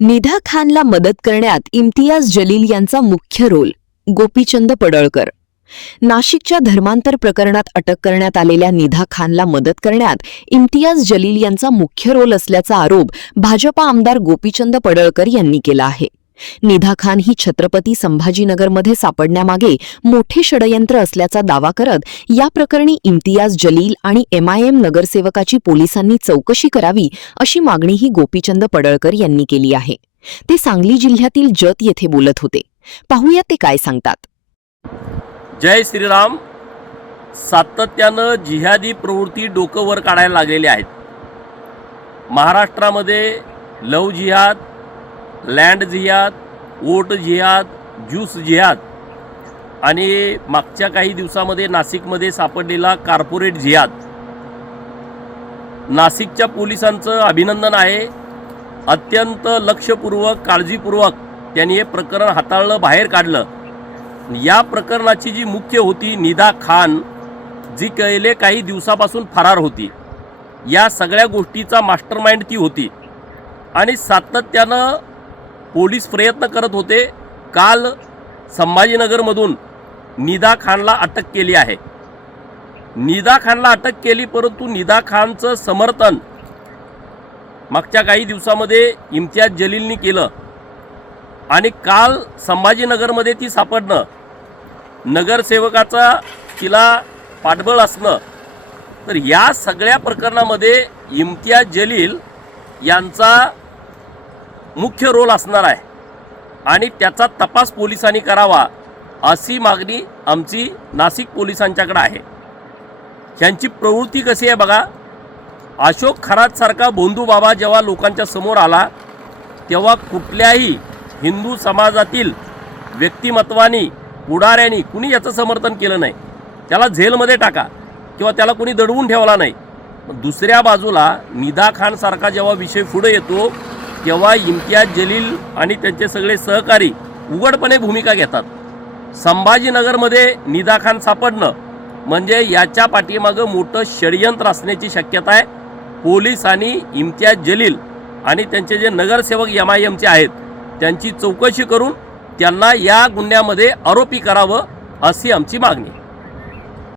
निधा खानला मदत करण्यात इम्तियाज जलील यांचा मुख्य रोल, गोपीचंद पडळकर. नाशिकच्या धर्मांतर प्रकरणात अटक करण्यात आलेल्या निधा खानला मदत करण्यात इम्तियाज जलील यांचा मुख्य रोल असल्याचा आरोप भाजपा आमदार गोपीचंद पडळकर यांनी केला आहे. निधा खान ही छत्रपती संभाजीनगरमध्ये सापडण्यामागे मोठे षडयंत्र असल्याचा दावा करत या प्रकरणी इम्तियाज जलील आणि MIM नगरसेवकाची पोलिसांनी चौकशी करावी अशी मागणीही गोपीचंद पडळकर यांनी केली आहे. ते सांगली जिल्ह्यातील जत येथे बोलत होते. पाहूया ते काय सांगतात. जय श्रीराम. सातत्यानं जिहादी प्रवृत्ती डोकं वर काढायला लागलेल्या आहेत. महाराष्ट्रामध्ये लव जिहाद, लँड जिहाद, वोट जिहाद, ज्यूस जिहाद आणि मागच्या काही दिवसामध्ये नाशिकमध्ये सापडलेला कॉर्पोरेट जिहाद. नाशिकच्या पोलिसांचं अभिनंदन आहे. अत्यंत लक्षपूर्वक काळजीपूर्वक त्यांनी हे प्रकरण हाताळलं, बाहेर काढलं. या प्रकरणाची जी मुख्य होती निधा खान, जी गेले काही दिवसापासून फरार होती, या सगळ्या गोष्टीचा मास्टरमाइंड ती होती आणि सातत्यानं पोलीस प्रयत्न करत होते. काल संभाजीनगरमधून निधा खानला अटक केली आहे. निधा खानला अटक केली, परंतु निधा खानचं समर्थन मागच्या काही दिवसामध्ये इम्तियाज जलीलनी केलं आणि काल संभाजीनगरमध्ये ती सापडणं, नगरसेवकाचा तिला पाठबळ असणं, तर या सगळ्या प्रकरणामध्ये इम्तियाज जलील यांचा मुख्य रोल असणार आहे आणि त्याचा तपास पोलिसांनी करावा अशी मागणी आमची नाशिक पोलिसांच्याकडे आहे. ह्यांची प्रवृत्ती कशी आहे बघा. अशोक खरातसारखा भोंदू बाबा जेव्हा लोकांच्या समोर आला तेव्हा कुठल्याही हिंदू समाजातील व्यक्तिमत्वानी, पुढाऱ्यांनी कुणी याचं समर्थन केलं नाही. त्याला जेलमध्ये टाका किंवा त्याला कुणी दडवून ठेवला नाही. दुसऱ्या बाजूला निधा खानसारखा जेव्हा विषय पुढे येतो तेव्हा इम्तियाज जलील आणि त्यांचे सगळे सहकारी उघडपणे भूमिका घेतात. संभाजीनगरमध्ये निधा खान सापडणं म्हणजे याच्या पाठीमागं मोठं षडयंत्र असण्याची शक्यता आहे. पोलिसांनी इम्तियाज जलील आणि त्यांचे जे नगरसेवक MIMचे आहेत त्यांची चौकशी करून त्यांना या गुन्ह्यामध्ये आरोपी करावं अशी आमची मागणी.